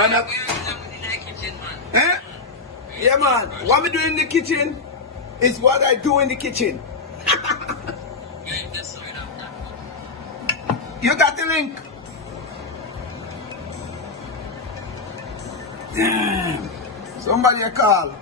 Man up. Eh? Yeah, man. What me do in the kitchen is what I do in the kitchen. You got the link? Damn. Somebody a call.